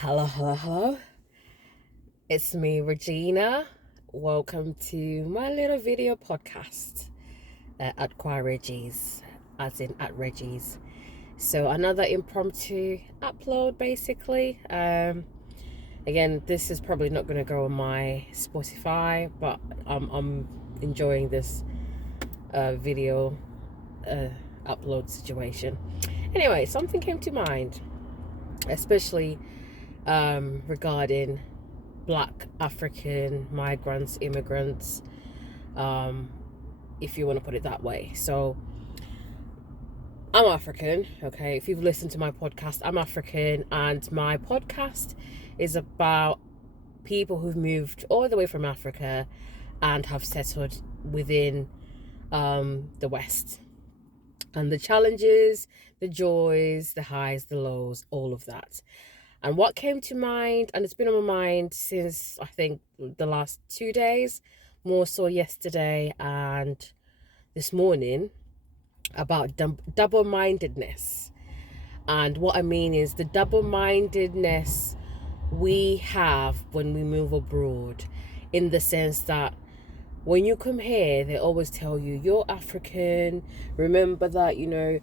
Hello, hello, hello. It's me, Regina. Welcome to my little video podcast at Choir Reggie's, as in at Reggie's. So another impromptu upload, basically. Again, this is probably not going to go on my Spotify, but I'm enjoying this video upload situation. Anyway, something came to mind, especially regarding Black African migrants, immigrants, if you want to put it that way. So I'm African, okay? If you've listened to my podcast, I'm African, and my podcast is about people who've moved all the way from Africa and have settled within the West. And the challenges, the joys, the highs, the lows, all of that. And what came to mind, and it's been on my mind since I think the last 2 days, more so yesterday and this morning, about double-mindedness. And what I mean is the double-mindedness we have when we move abroad, in the sense that when you come here, they always tell you, you're African, remember that, you're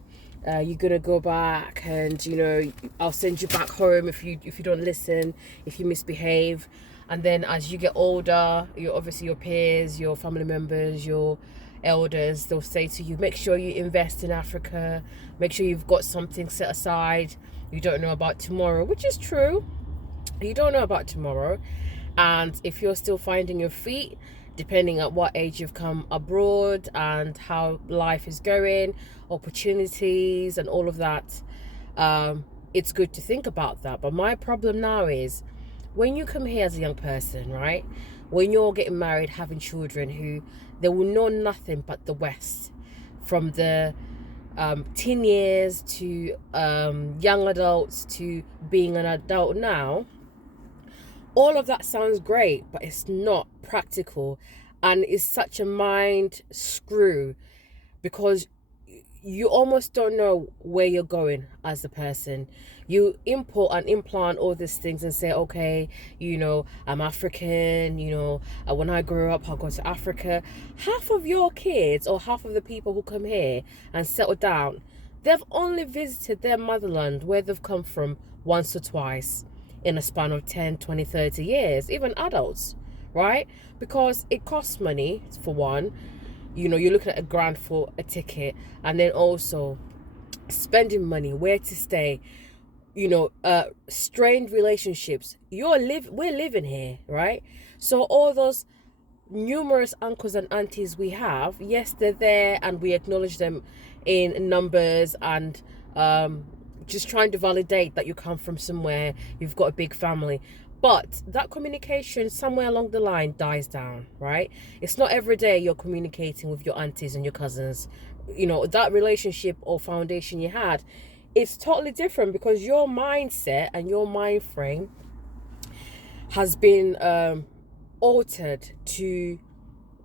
gonna go back, and I'll send you back home if you don't listen, if you misbehave. And then as you get older, your peers, your family members, your elders, they'll say to you, make sure you invest in Africa, make sure you've got something set aside. You don't know about tomorrow, which is true. You don't know about tomorrow. And if you're still finding your feet, depending at what age you've come abroad and how life is going, opportunities and all of that, it's good to think about that. But my problem now is, when you come here as a young person, right, when you're getting married, having children, who they will know nothing but the West, from the teen years to young adults to being an adult now. All of that sounds great, but it's not practical, and it's such a mind screw, because you almost don't know where you're going as a person. You import and implant all these things and say, okay, I'm African, when I grow up, I'll go to Africa. Half of your kids, or half of the people who come here and settle down, they've only visited their motherland where they've come from once or twice in a span of 10, 20, 30 years, even adults, right? Because it costs money, for one. You're looking at £1,000 for a ticket, and then also spending money, where to stay, strained relationships. We're living here, right? So all those numerous uncles and aunties we have, yes, they're there, and we acknowledge them in numbers, and just trying to validate that you come from somewhere, you've got a big family. But that communication somewhere along the line dies down, right? It's not every day you're communicating with your aunties and your cousins. That relationship or foundation you had, it's totally different, because your mindset and your mind frame has been altered to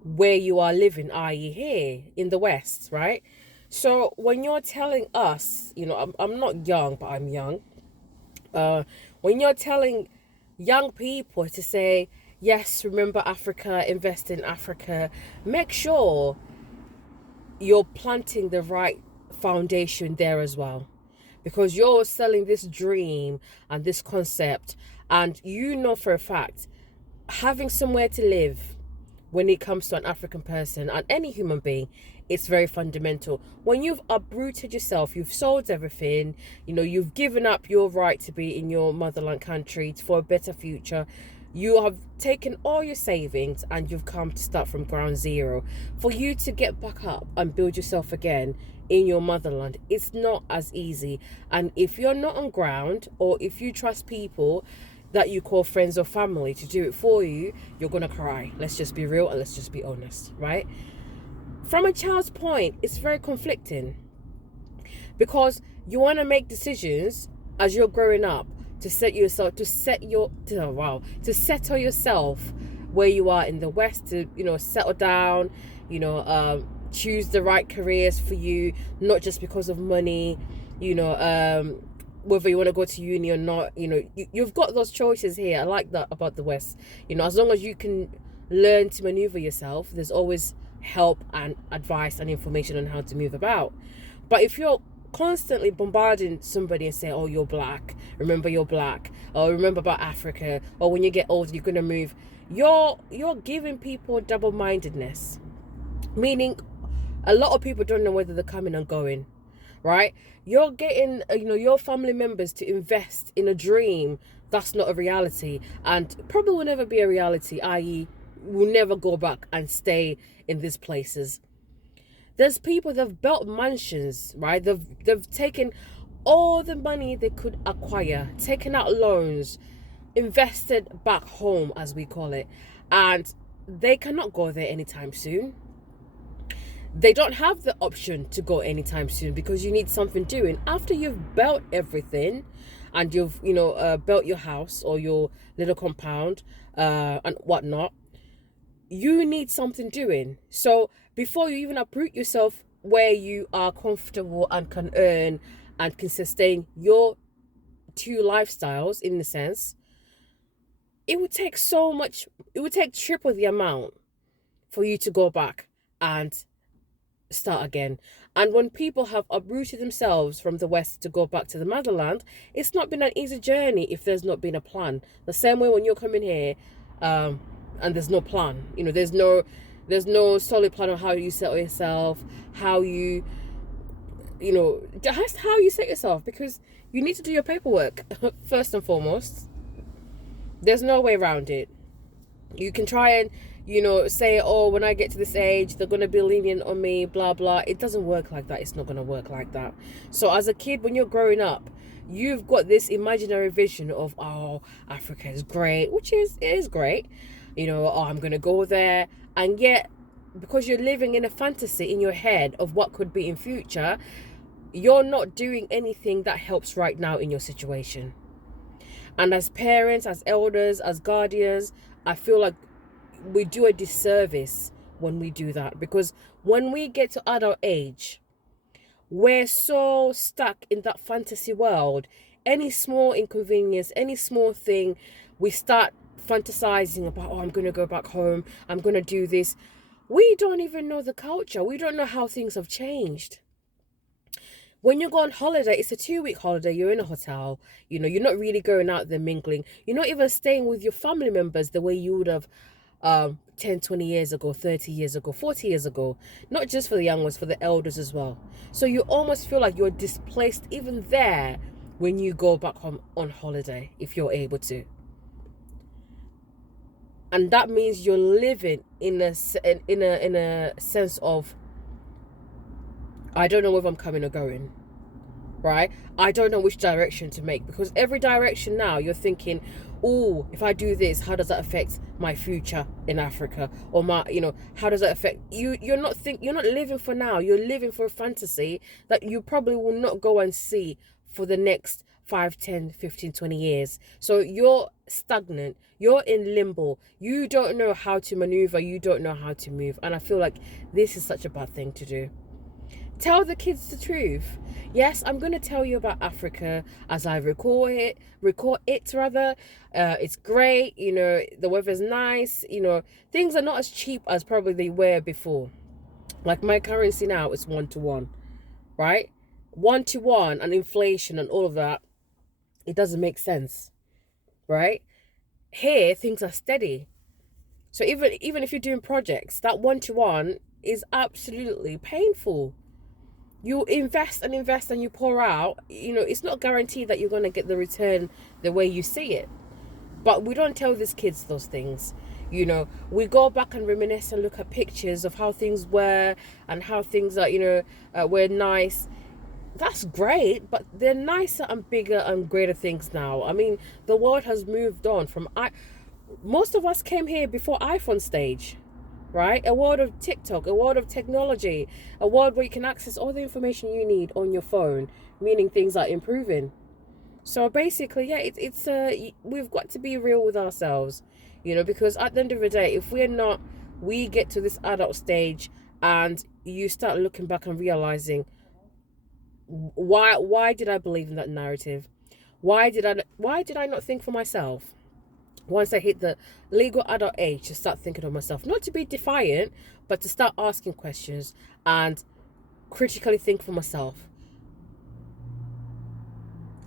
where you are living, i.e. here in the West, right? So when you're telling us, I'm not young, but I'm young. When you're telling young people to say, yes, remember Africa, invest in Africa, make sure you're planting the right foundation there as well. Because you're selling this dream and this concept, and for a fact, having somewhere to live, when it comes to an African person and any human being, it's very fundamental. When you've uprooted yourself, you've sold everything, you've given up your right to be in your motherland country for a better future. You have taken all your savings and you've come to start from ground zero. For you to get back up and build yourself again in your motherland, it's not as easy. And if you're not on ground, or if you trust people that you call friends or family to do it for you, you're gonna cry. Let's just be real and let's just be honest, right? From a child's point, it's very conflicting, because you want to make decisions as you're growing up to settle yourself where you are in the West, to settle down, choose the right careers for you, not just because of money, whether you want to go to uni or not. You've got those choices here. I like that about the West. As long as you can learn to maneuver yourself, there's always help and advice and information on how to move about. But if you're constantly bombarding somebody and say, oh, you're black, remember you're black, or remember about Africa, or when you get older you're going to move, you're giving people double-mindedness, meaning a lot of people don't know whether they're coming and going, right? You're getting your family members to invest in a dream that's not a reality, and probably will never be a reality, i.e. will never go back and stay in these places. There's people that have built mansions, right? They've taken all the money they could acquire, taken out loans, invested back home, as we call it, and they cannot go there anytime soon. They don't have the option to go anytime soon because you need something doing. After you've built everything and you've, built your house or your little compound and whatnot, you need something doing. So before you even uproot yourself where you are comfortable and can earn and can sustain your two lifestyles, in the sense, it would take triple the amount for you to go back and start again. And when people have uprooted themselves from the West to go back to the motherland, it's not been an easy journey if there's not been a plan. The same way when you're coming here and there's no plan, there's no solid plan on how you settle yourself, how you just how you set yourself, because you need to do your paperwork first and foremost. There's no way around it. You can try and say, oh, when I get to this age they're going to be lenient on me, blah blah. It doesn't work like that. It's not going to work like that. So as a kid, when you're growing up, you've got this imaginary vision of, oh, Africa is great, which it is great. Oh, I'm going to go there. And yet, because you're living in a fantasy in your head of what could be in future, you're not doing anything that helps right now in your situation. And as parents, as elders, as guardians, I feel like we do a disservice when we do that, because when we get to adult age, we're so stuck in that fantasy world. Any small inconvenience, any small thing, we start fantasizing about, oh, I'm going to go back home, I'm going to do this. We don't even know the culture. We don't know how things have changed. When you go on holiday, it's a 2-week holiday. You're in a hotel. You're not really going out there mingling. You're not even staying with your family members the way you would have 10, 20 years ago, 30 years ago, 40 years ago. Not just for the young ones, for the elders as well. So you almost feel like you're displaced even there when you go back home on holiday, if you're able to. And that means you're living in a sense of, I don't know whether I'm coming or going, right? I don't know which direction to make, because every direction now you're thinking, oh, if I do this, how does that affect my future in Africa? Or how does that affect you? You're not living for now. You're living for a fantasy that you probably will not go and see for the next 5, 10, 15, 20 years. So you're stagnant. You're in limbo. You don't know how to maneuver. You don't know how to move. And I feel like this is such a bad thing to do. Tell the kids the truth. Yes, I'm going to tell you about Africa as I record it. It's great. The weather's nice. Things are not as cheap as probably they were before. Like my currency now is 1-to-1, right? 1-to-1, and inflation and all of that. It doesn't make sense, right? Here, things are steady. So even if you're doing projects, that 1-to-1 is absolutely painful. You invest and invest and you pour out, it's not guaranteed that you're going to get the return the way you see it. But we don't tell these kids those things. We go back and reminisce and look at pictures of how things were and how things are, were nice. That's great, but they're nicer and bigger and greater things now. I mean, the world has moved on from... Most of us came here before iPhone stage. Right? A world of TikTok, a world of technology, a world where you can access all the information you need on your phone, meaning things are improving. So basically, yeah, it's we've got to be real with ourselves, because at the end of the day, if we get to this adult stage and you start looking back and realizing, Why did I believe in that narrative? Why did I not think for myself? Once I hit the legal adult age, to start thinking of myself, not to be defiant, but to start asking questions and critically think for myself.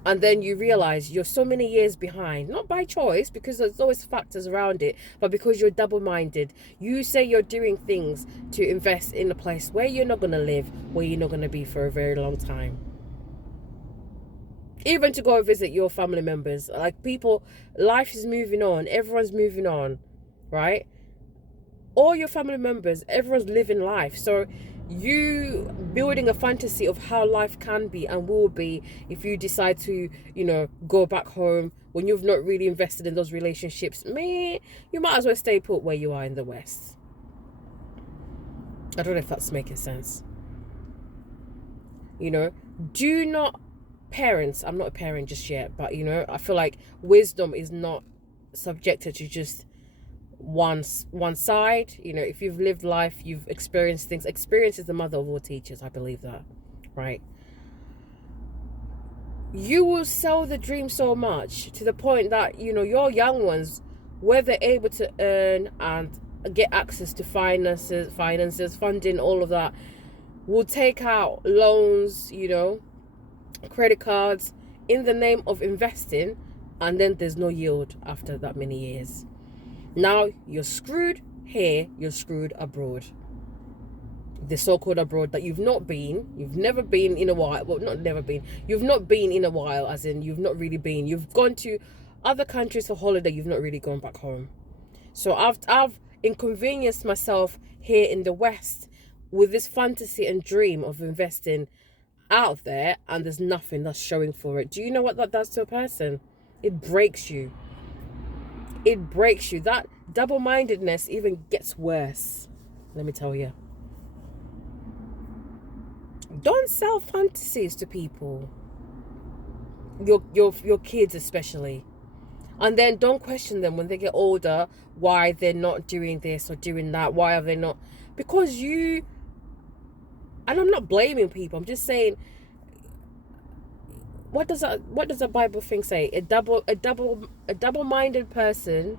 And then you realize you're so many years behind, not by choice, because there's always factors around it, but because you're double-minded. You say you're doing things to invest in a place where you're not going to live, where you're not going to be for a very long time. Even to go visit your family members. Like, people, life is moving on. Everyone's moving on, right? All your family members, everyone's living life. So you building a fantasy of how life can be and will be if you decide to, go back home when you've not really invested in those relationships. You might as well stay put where you are in the West. I don't know if that's making sense. Do not parents, I'm not a parent just yet, but I feel like wisdom is not subjected to just one side. If you've lived life, you've experienced things. Experience is the mother of all teachers. I believe that, right? You will sell the dream so much to the point that your young ones, where they're able to earn and get access to finances, funding, all of that, will take out loans, credit cards, in the name of investing, and then there's no yield after that many years. Now you're screwed here, you're screwed abroad. The so-called abroad that you've never been in a while. Well, not never been. You've not been in a while, as in you've not really been. You've gone to other countries for holiday. You've not really gone back home. So I've inconvenienced myself here in the West with this fantasy and dream of investing out there, and there's nothing that's showing for it. Do you know what that does to a person? It breaks you. That double-mindedness even gets worse, let me tell you. Don't sell fantasies to people, your kids especially, and then don't question them when they get older why they're not doing this or doing that. Why are they not? Because and I'm not blaming people, I'm just saying, what does the Bible thing say? A double-minded person.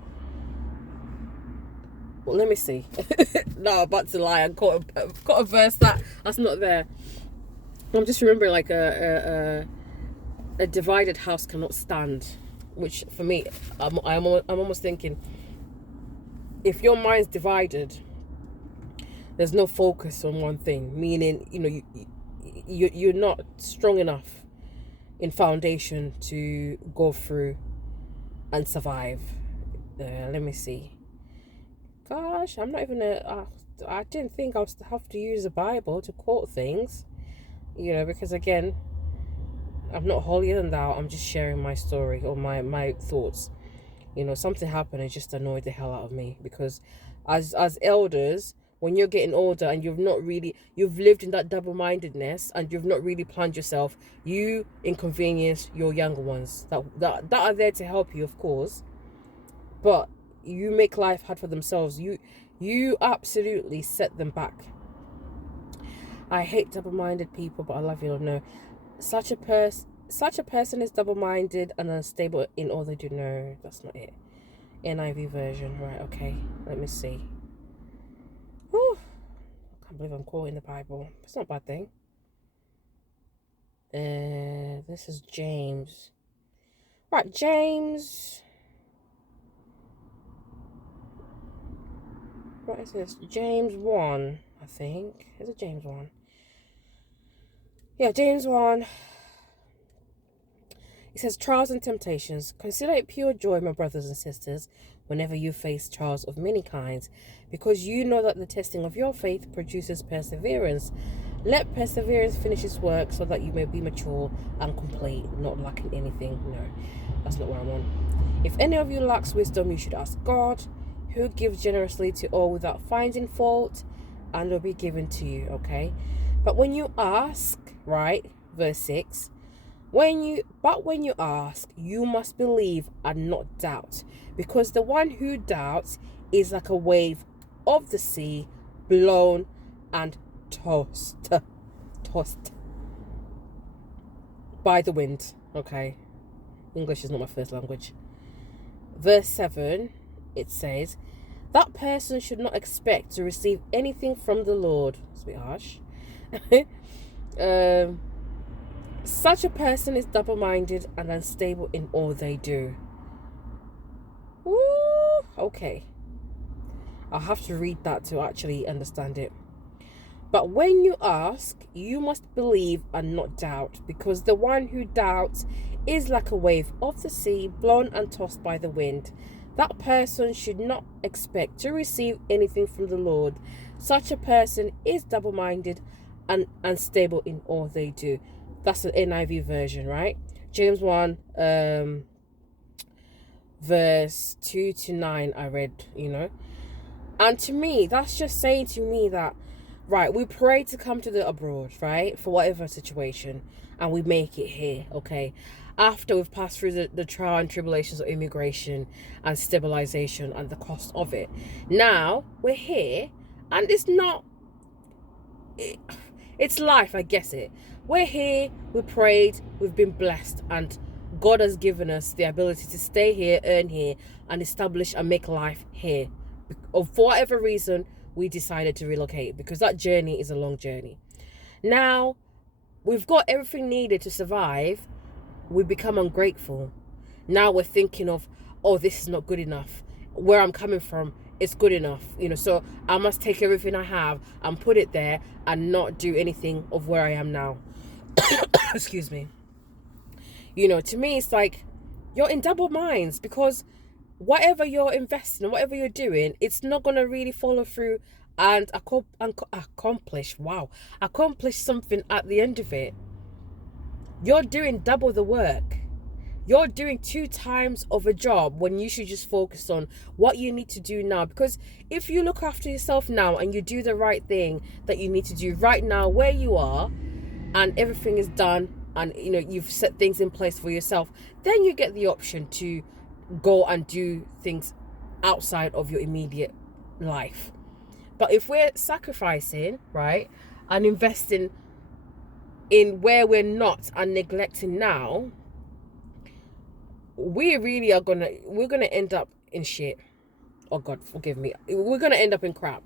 Well, let me see. No, I'm about to lie. I caught a verse that's not there. I'm just remembering, like, a divided house cannot stand, which for me, I'm almost thinking, if your mind's divided, there's no focus on one thing. Meaning, you're not strong enough in foundation to go through and survive. Let me see. Gosh, I'm not even I didn't think I was to have to use the Bible to quote things, because again, I'm not holier than thou. I'm just sharing my story or my thoughts. Something happened and just annoyed the hell out of me, because as elders, when you're getting older and you've lived in that double-mindedness and you've not really planned yourself, you inconvenience your younger ones that are there to help you, of course, but you make life hard for themselves. You absolutely set them back. I hate double-minded people, but I love you. No, such a person is double-minded and unstable in all they do. No, that's not it. NIV version, right? Okay, let me see. Whew. I can't believe I'm quoting the Bible. It's not a bad thing. This is James. Right, James. What is this? James 1, I think. Is it James 1? Yeah, James 1. It says, trials and temptations. Consider it pure joy, my brothers and sisters, whenever you face trials of many kinds, because you know that the testing of your faith produces perseverance. Let perseverance finish its work, so that you may be mature and complete, not lacking anything. No, that's not what I want. If any of you lacks wisdom, you should ask God, who gives generously to all without finding fault, and it will be given to you. Okay, but when you ask, right, verse 6, when you ask, you must believe and not doubt, because the one who doubts is like a wave of the sea, blown and tossed. by the wind. Okay, English is not my first language. Verse 7, it says, that person should not expect to receive anything from the Lord. It's a bit harsh. Such a person is double-minded and unstable in all they do. Woo! Okay. I'll have to read that to actually understand it. But when you ask, you must believe and not doubt, because the one who doubts is like a wave of the sea, blown and tossed by the wind. That person should not expect to receive anything from the Lord. Such a person is double-minded and unstable in all they do. That's the NIV version, right? James 1, verse 2 to 9, I read, And to me, that's just saying to me that, right, we pray to come to the abroad, right, for whatever situation, and we make it here, okay? After we've passed through the trial and tribulations of immigration and stabilization and the cost of it. Now, we're here, and it's life, I guess it. We're here, we prayed, we've been blessed, and God has given us the ability to stay here, earn here, and establish and make life here. For whatever reason, we decided to relocate, because that journey is a long journey. Now, we've got everything needed to survive. We become ungrateful. Now we're thinking of, oh, this is not good enough. Where I'm coming from, it's good enough. So I must take everything I have and put it there and not do anything of where I am now. Excuse me. To me, it's like you're in double minds, because whatever you're investing, whatever you're doing, it's not going to really follow through and accomplish something at the end of it. You're doing double the work. You're doing 2 times of a job when you should just focus on what you need to do now. Because if you look after yourself now and you do the right thing that you need to do right now where you are, and everything is done, and you've set things in place for yourself, then you get the option to go and do things outside of your immediate life. But if we're sacrificing, right, and investing in where we're not and neglecting now, we're gonna end up in shit. Oh God, forgive me. We're gonna end up in crap.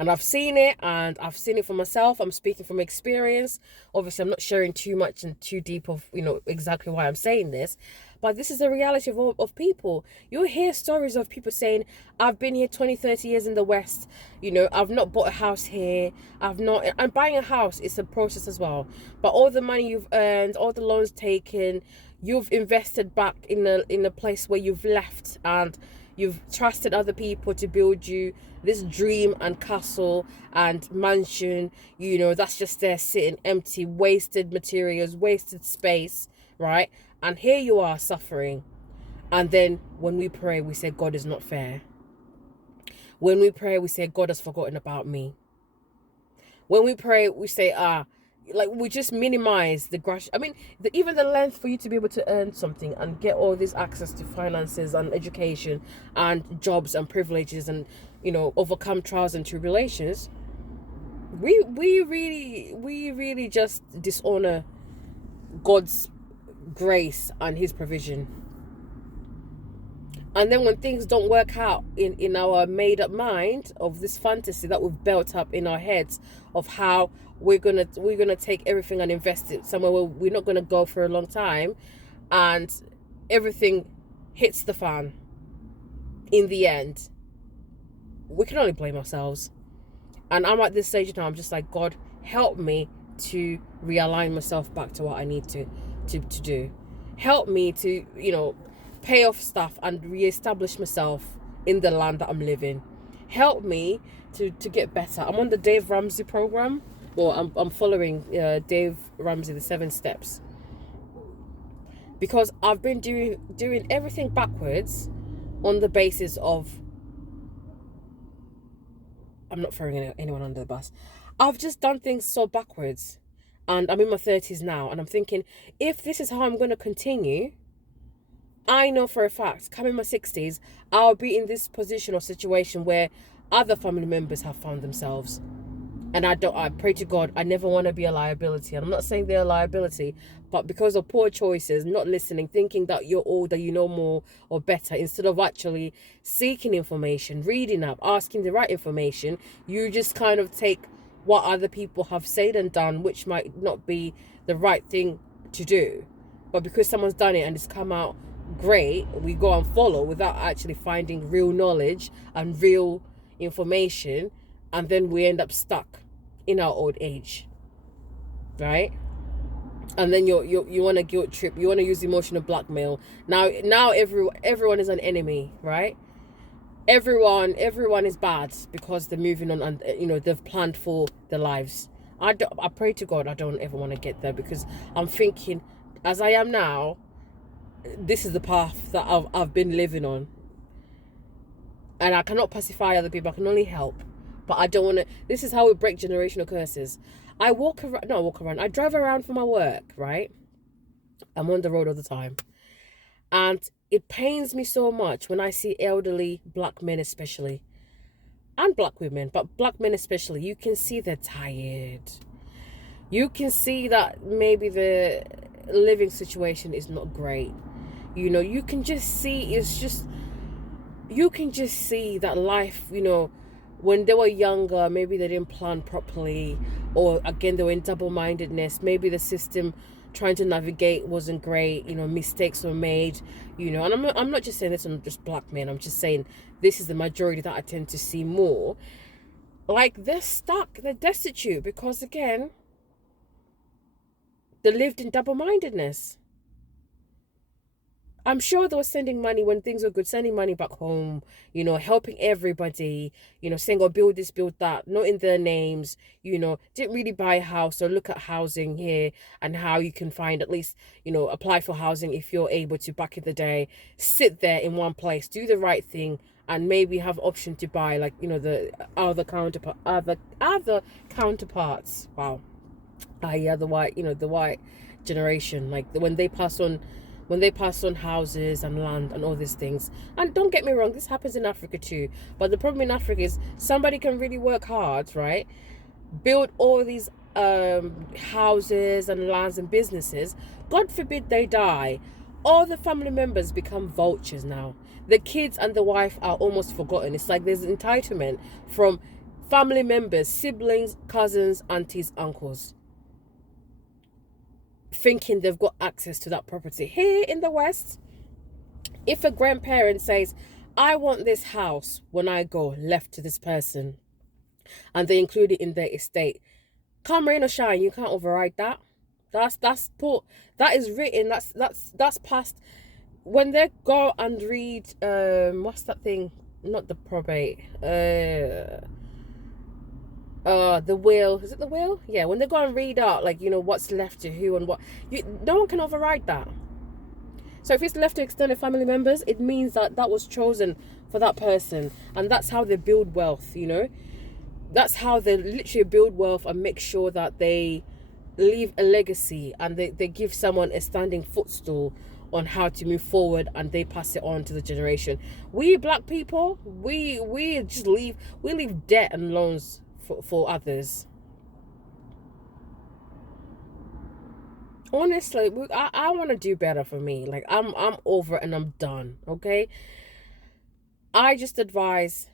And I've seen it, and I've seen it for myself. I'm speaking from experience. Obviously, I'm not sharing too much and too deep of, exactly why I'm saying this. But this is the reality of people. You'll hear stories of people saying, I've been here 20, 30 years in the West. I've not bought a house here. And buying a house is a process as well. But all the money you've earned, all the loans taken, you've invested back in a place where you've left, and you've trusted other people to build you this dream and castle and mansion, that's just there sitting empty, wasted materials, wasted space, right? And here you are suffering. And then when we pray, we say, God is not fair. When we pray, we say, God has forgotten about me. When we pray, we say, we just minimize the grudge. I mean, even the length for you to be able to earn something and get all this access to finances and education and jobs and privileges and, overcome trials and tribulations. We really just dishonor God's grace and his provision. And then when things don't work out in our made up mind of this fantasy that we've built up in our heads of how we're gonna take everything and invest it somewhere where we're not gonna go for a long time, and everything hits the fan in the end, we can only blame ourselves. And I'm at this stage now, I'm just like, God, help me to realign myself back to what I need to do. Help me to, pay off stuff and reestablish myself in the land that I'm living. Help me to get better. I'm on the Dave Ramsey program. Well, I'm following Dave Ramsey, the 7 steps. Because I've been doing everything backwards on the basis of, I'm not throwing anyone under the bus. I've just done things so backwards. And I'm in my 30s now. And I'm thinking, if this is how I'm going to continue, I know for a fact, come in my 60s, I'll be in this position or situation where other family members have found themselves. And I pray to God, I never want to be a liability. And I'm not saying they're a liability, but because of poor choices, not listening, thinking that you're older, you know more or better, instead of actually seeking information, reading up, asking the right information, you just kind of take what other people have said and done, which might not be the right thing to do. But because someone's done it and it's come out great, we go and follow without actually finding real knowledge and real information, and then we end up stuck in our old age, right? And then you want to guilt trip, you want to use emotional blackmail. Now everyone is an enemy, right? Everyone is bad because they're moving on, and they've planned for their lives. I pray to God I don't ever want to get there, because I'm thinking, as I am now, this is the path that I've been living on, and I cannot pacify other people. I can only help, but I don't want to. This is how we break generational curses. I drive around for my work, right? I'm on the road all the time, and it pains me so much when I see elderly black men, especially, and black women, but black men especially. You can see they're tired. You can see that maybe the living situation is not great. You can just see you can just see that life, when they were younger, maybe they didn't plan properly, or again, they were in double-mindedness. Maybe the system trying to navigate wasn't great, mistakes were made, and I'm not just saying this on just black men. I'm just saying this is the majority that I tend to see more. Like, they're stuck, they're destitute, because again, they lived in double-mindedness. I'm sure they were sending money when things were good, sending money back home, helping everybody, saying, oh, build this, build that, not in their names, didn't really buy a house or look at housing here and how you can find at least, apply for housing if you're able to back in the day, sit there in one place, do the right thing, and maybe have option to buy, like, the other counterparts. Wow. The white generation, like when they pass on houses and land and all these things. And don't get me wrong, this happens in Africa too. But the problem in Africa is somebody can really work hard, right? Build all these houses and lands and businesses. God forbid they die. All the family members become vultures now. The kids and the wife are almost forgotten. It's like there's entitlement from family members, siblings, cousins, aunties, uncles, thinking they've got access to that property. Here in the West, if a grandparent says, I want this house when I go left to this person, and they include it in their estate, come rain or shine, you can't override that. That's put, that is written, that's past. When they go and read what's that thing, not the probate, the will, is it the will? Yeah, when they go and read out, like, what's left to who and what, no one can override that. So if it's left to extended family members, it means that was chosen for that person, and that's how they build wealth. That's how they literally build wealth and make sure that they leave a legacy, and they give someone a standing footstool on how to move forward, and they pass it on to the generation. We black people, we leave debt and loans for others. Honestly, I want to do better for me. Like, I'm over it and I'm done. Okay, I just advise,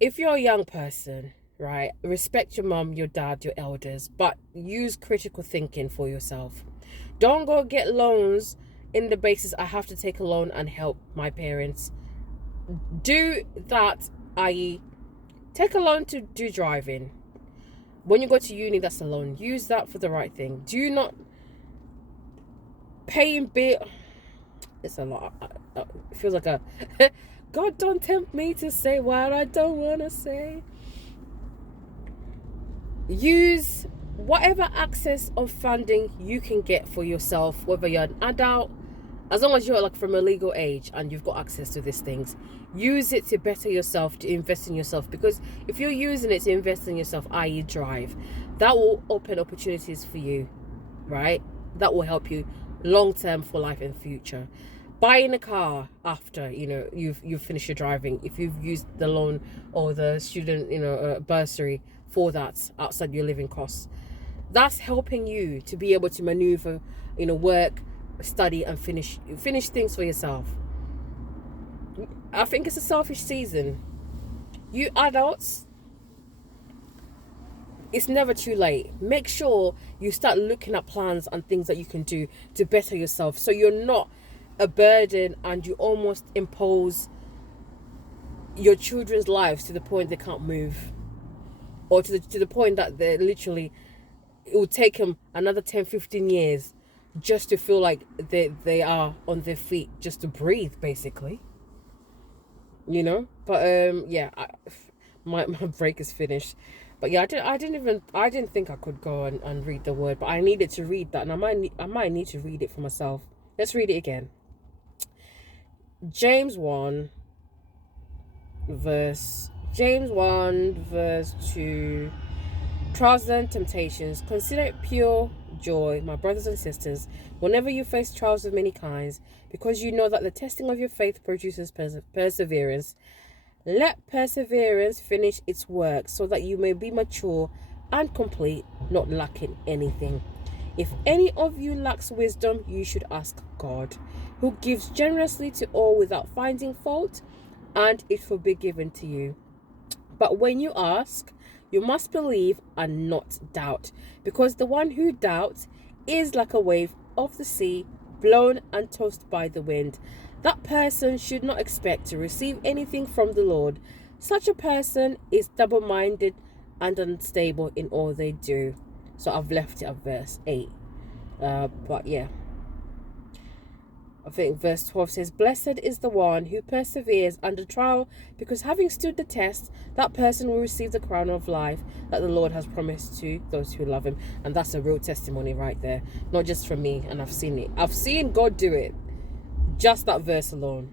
if you're a young person, right, respect your mom, your dad, your elders, but use critical thinking for yourself. Don't go get loans in the basis I have to take a loan and help my parents. Do that, i.e., take a loan to do driving. When you go to uni, that's a loan. Use that for the right thing. Do not paying bill. It's a lot. It feels like a God, don't tempt me to say what I don't want to say. Use whatever access of funding you can get for yourself, whether you're an adult, as long as you're like from a legal age and you've got access to these things. Use it to better yourself, to invest in yourself, because if you're using it to invest in yourself, i.e. drive, that will open opportunities for you, right? That will help you long term for life and future. Buying a car after you've finished your driving, if you've used the loan or the student bursary for that outside your living costs. That's helping you to be able to maneuver, work, study, and finish things for yourself. I think it's a selfish season. You adults, it's never too late. Make sure you start looking at plans and things that you can do to better yourself, so you're not a burden and you almost impose your children's lives to the point they can't move, or to the point that they're literally, it will take them another 10-15 years just to feel like they are on their feet, just to breathe, basically. But yeah, my break is finished. But yeah, I didn't think I could go and read the word, but I needed to read that, and I might need to read it for myself. Let's read it again. James 1 verse 2. Trials and temptations, consider it pure joy, my brothers and sisters, whenever you face trials of many kinds, because you know that the testing of your faith produces perseverance. Let perseverance finish its work, so that you may be mature and complete, not lacking anything. If any of you lacks wisdom, you should ask God, who gives generously to all without finding fault, and it will be given to you. But when you ask, you must believe and not doubt, because the one who doubts is like a wave of the sea, blown and tossed by the wind. That person should not expect to receive anything from the Lord. Such a person is double-minded and unstable in all they do. So I've left it at verse 8. But yeah, I think verse 12 says, blessed is the one who perseveres under trial, because having stood the test, that person will receive the crown of life that the Lord has promised to those who love him. And that's a real testimony right there. Not just from me, and I've seen it. I've seen God do it. Just that verse alone.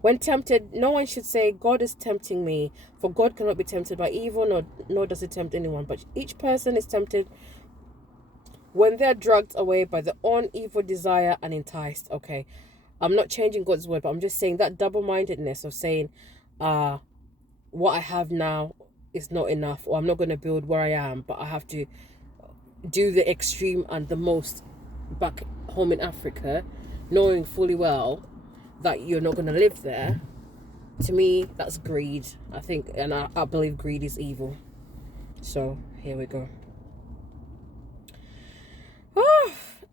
When tempted, no one should say, God is tempting me, for God cannot be tempted by evil, nor does he tempt anyone. But each person is tempted when they're dragged away by their own evil desire and enticed. Okay, I'm not changing God's word, but I'm just saying that double-mindedness of saying, what I have now is not enough, or I'm not going to build where I am, but I have to do the extreme and the most back home in Africa, knowing fully well that you're not going to live there. To me, that's greed. I think, and I believe greed is evil. So here we go.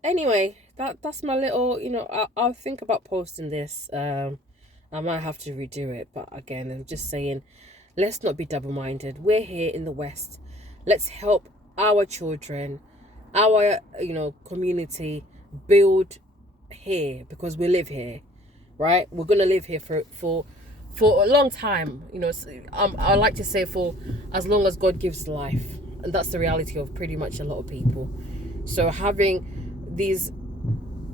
Anyway, that's my little, I'll think about posting this. I might have to redo it, but again, I'm just saying, let's not be double-minded. We're here in the West. Let's help our children, our community build here, because we live here, right? We're gonna live here for a long time. I like to say for as long as God gives life, and that's the reality of pretty much a lot of people. So having these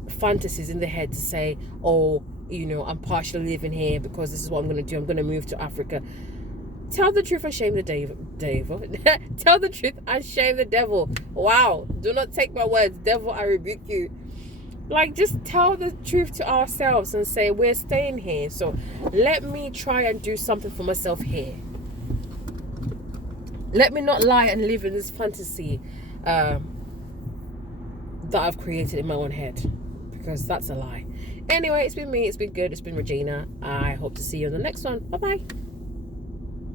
fantasies in the head to say, I'm partially living here because this is what I'm going to do, I'm going to move to Africa. Tell the truth and shame the devil. Tell the truth and shame the devil. Wow, do not take my words. Devil, I rebuke you. Just tell the truth to ourselves and say, we're staying here, so let me try and do something for myself here. Let me not lie and live in this fantasy that I've created in my own head, because that's a lie. Anyway, it's been me, it's been good, it's been Regina. I hope to see you on the next one. Bye bye.